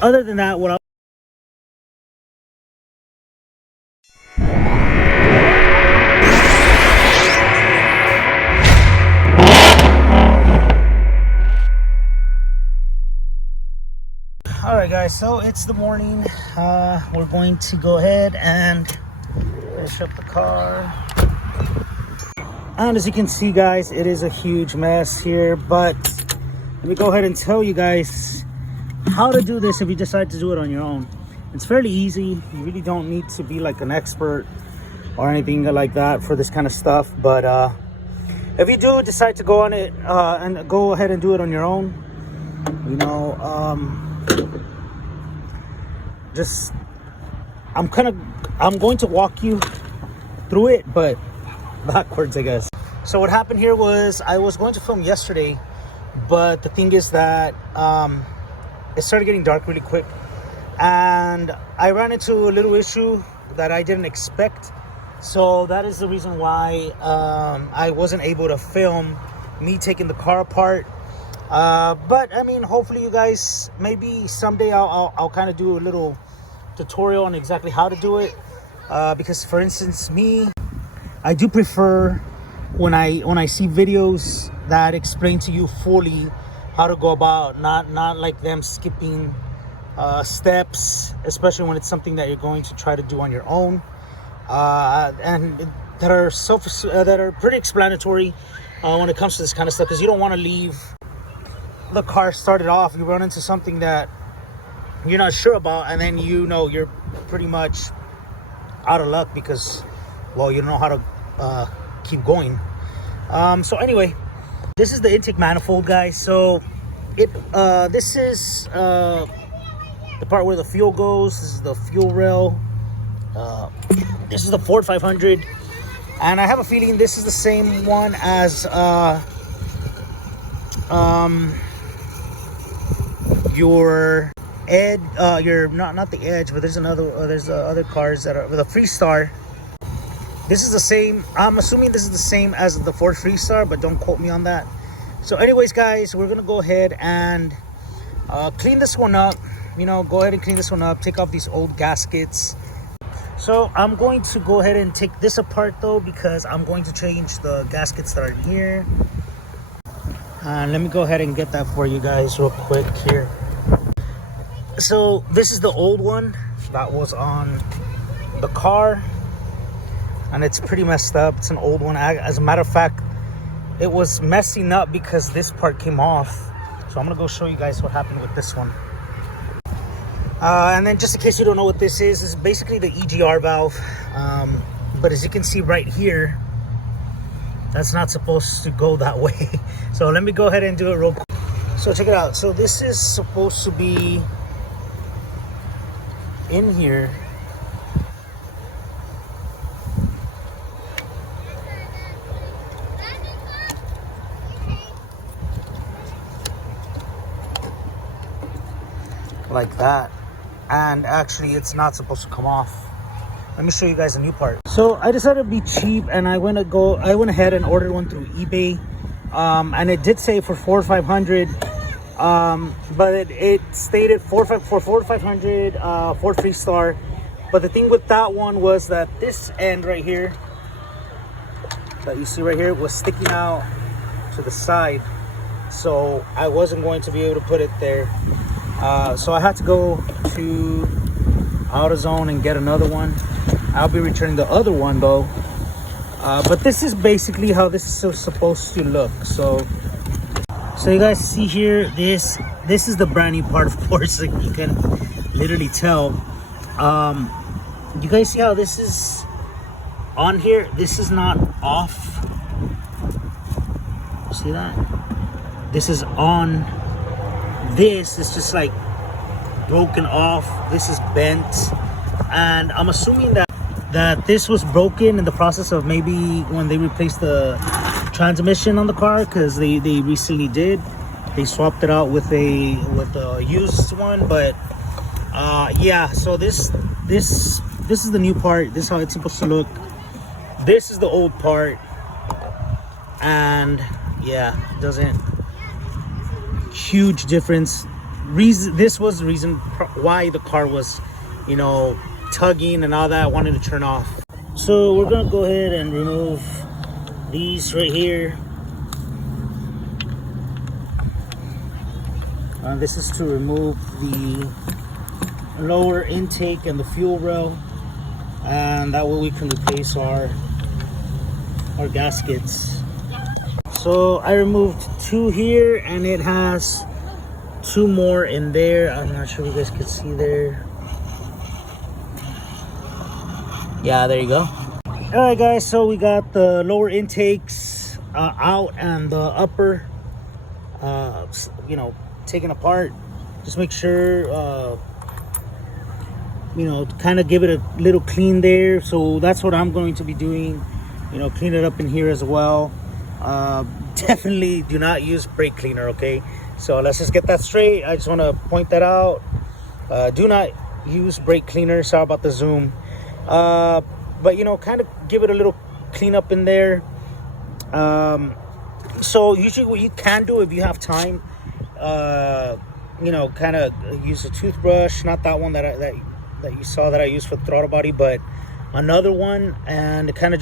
other than that, what Alright guys, so it's the morning. We're going to go ahead and finish up the car. And as you can see guys, it is a huge mess here, but let me go ahead and tell you guys how to do this if you decide to do it on your own. It's fairly easy. You really don't need to be like an expert or anything like that for this kind of stuff, but if you do decide to go on it and go ahead and do it on your own, you know, I'm going to walk you through it, but backwards, I guess. So what happened here was I was going to film yesterday, but the thing is that it started getting dark really quick, and I ran into a little issue that I didn't expect. So that is the reason why I wasn't able to film me taking the car apart. But I mean, hopefully you guys, maybe someday I'll kind of do a little tutorial on exactly how to do it, because for instance, I do prefer when I see videos that explain to you fully how to go about, not like them skipping steps, especially when it's something that you're going to try to do on your own, and that are pretty explanatory when it comes to this kind of stuff, because you don't want to leave the car started off, you run into something that you're not sure about, and then you know you're pretty much out of luck because, well, you don't know how to keep going. So anyway, this is the intake manifold, guys. So this is the part where the fuel goes. This is the fuel rail. This is the Ford 500, and I have a feeling this is the same one as your Edge, your not the Edge, but there's other cars that are with a Freestar. This is the same. I'm assuming this is the same as the Ford Freestar, but don't quote me on that. So anyways guys, we're gonna go ahead and clean this one up. You know, go ahead and clean this one up, take off these old gaskets. So I'm going to go ahead and take this apart though, because I'm going to change the gaskets that are here. And let me go ahead and get that for you guys real quick here. So this is the old one that was on the car, and it's pretty messed up. It's an old one. As a matter of fact, it was messing up because this part came off. So I'm gonna go show you guys what happened with this one. And then just in case you don't know what this is basically the EGR valve. But as you can see right here, that's not supposed to go that way. So let me go ahead and do it real quick. So check it out. So this is supposed to be in here. Like that. And actually it's not supposed to come off. Let me show you guys a new part. So I decided to be cheap, and I went ahead and ordered one through eBay. And it did say for $4,500, but it stated for Ford 500 Ford Freestar. But the thing with that one was that this end right here that you see right here was sticking out to the side, so I wasn't going to be able to put it there. So I had to go to AutoZone and get another one. I'll be returning the other one though. But this is basically how this is supposed to look. So you guys see here, this is the brand new part, of course, like you can literally tell. You guys see how this is on here? This is not off. See that? This is on. This is just like broken off. This is bent, and I'm assuming that this was broken in the process of maybe when they replaced the transmission on the car, because they recently did. They swapped it out with a used one, but yeah. So this is the new part. This is how it's supposed to look. This is the old part, and yeah, doesn't huge difference. this was the reason why the car was, you know, tugging and all that. I wanted to turn off. So we're gonna go ahead and remove these right here. This is to remove the lower intake and the fuel rail, and that way we can replace our gaskets. So I removed 2 here, and it has 2 more in there. I'm not sure if you guys can see there. Yeah, there you go. All right, guys, so we got the lower intakes out and the upper, you know, taken apart. Just make sure, you know, kind of give it a little clean there. So that's what I'm going to be doing, you know, clean it up in here as well. Definitely do not use brake cleaner, okay? So let's just get that straight. I just want to point that out. Do not use brake cleaner. Sorry about the zoom. But, you know, kind of give it a little clean up in there. So usually what you can do if you have time, you know, kind of use a toothbrush, not that one that you saw that I used for the throttle body, but another one, and kind of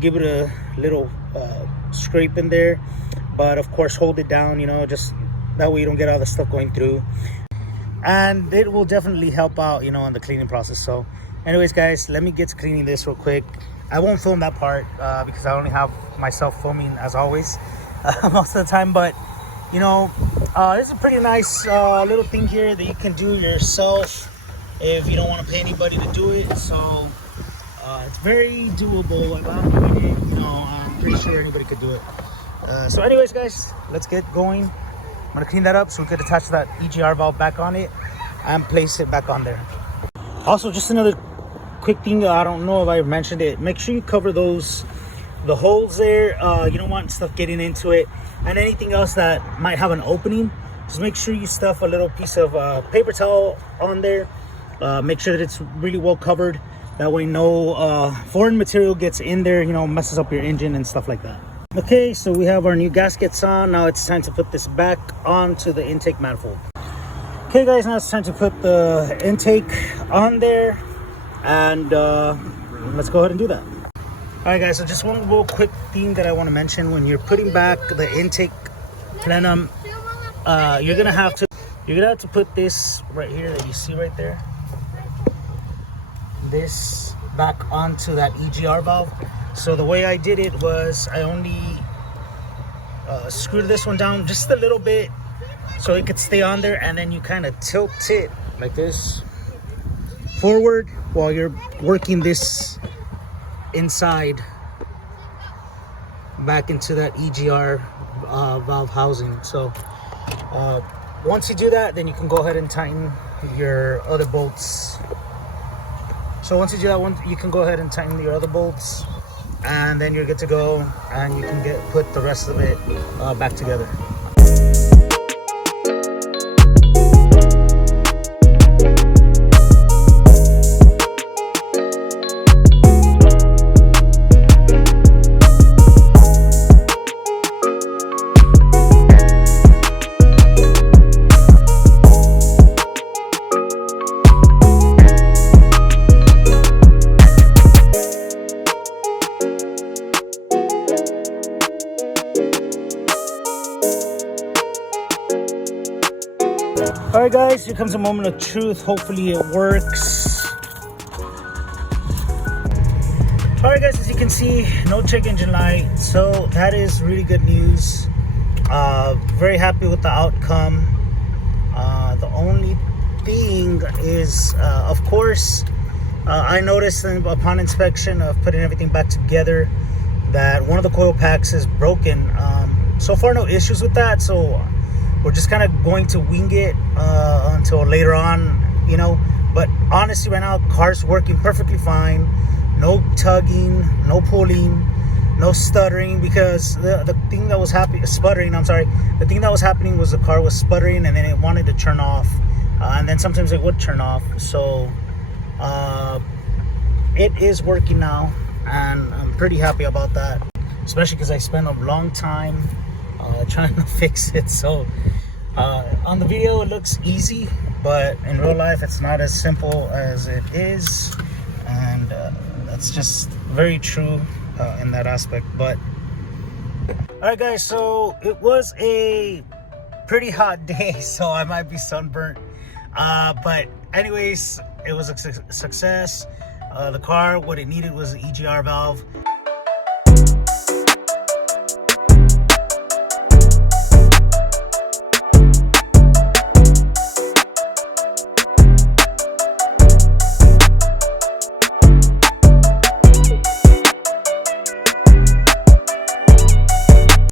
give it a little scrape in there. But of course, hold it down, you know, just that way you don't get all the stuff going through, and it will definitely help out, you know, in the cleaning process. So anyways, guys, let me get to cleaning this real quick. I won't film that part because I only have myself filming as always most of the time. But you know, this is a pretty nice little thing here that you can do yourself if you don't want to pay anybody to do it. So it's very doable. If I'm doing it, you know, I'm pretty sure anybody could do it. So anyways, guys, let's get going. I'm gonna clean that up so we could attach that EGR valve back on it and place it back on there. Also, just another quick thing, I don't know if I mentioned it, make sure you cover the holes there. You don't want stuff getting into it, and anything else that might have an opening, just make sure you stuff a little piece of paper towel on there. Make sure that it's really well covered, that way no foreign material gets in there, you know, messes up your engine and stuff like that. Okay, so we have our new gaskets on. Now it's time to put this back onto the intake manifold. Okay guys, now it's time to put the intake on there, and let's go ahead and do that. All right guys, so just one little quick thing that I want to mention. When you're putting back the intake plenum, you're gonna have to put this right here that you see right there, this back onto that EGR valve. So the way I did it was I only screwed this one down just a little bit so it could stay on there, and then you kind of tilt it like this forward while you're working this inside back into that EGR valve housing. So once you do that, then you can go ahead and tighten your other bolts. So once you do that, you can go ahead and tighten your other bolts, and then you're good to go, and you can put the rest of it back together. Alright guys, here comes a moment of truth. Hopefully it works. Alright guys, as you can see, no check engine light. So that is really good news. Very happy with the outcome. The only thing is, of course, I noticed upon inspection of putting everything back together that one of the coil packs is broken. So far no issues with that, so we're just kind of going to wing it until later on, you know. But honestly, right now, car's working perfectly fine. No tugging, no pulling, no stuttering, because the thing that was sputtering, I'm sorry. The thing that was happening was the car was sputtering, and then it wanted to turn off. And then sometimes it would turn off. So it is working now, and I'm pretty happy about that. Especially because I spent a long time trying to fix it. So On the video it looks easy, but in real life it's not as simple as it is, and that's just very true in that aspect. But all right guys, so it was a pretty hot day, so I might be sunburnt, but anyways, it was a success. The car, what it needed was an EGR valve.